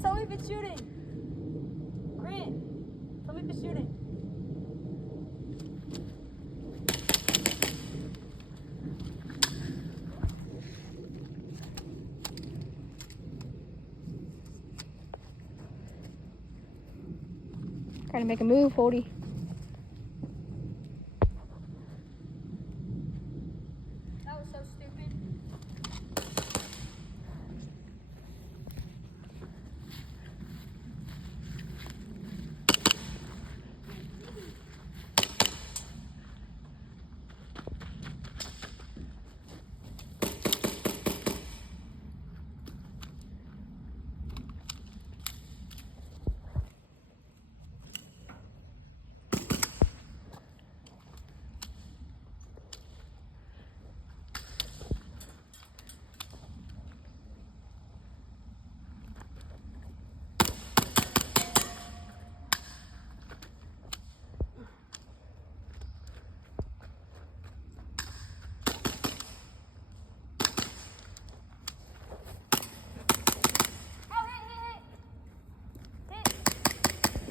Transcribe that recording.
tell me if it's shooting. Grant, tell me if it's shooting. Trying to make a move, Holdy. That was so stupid.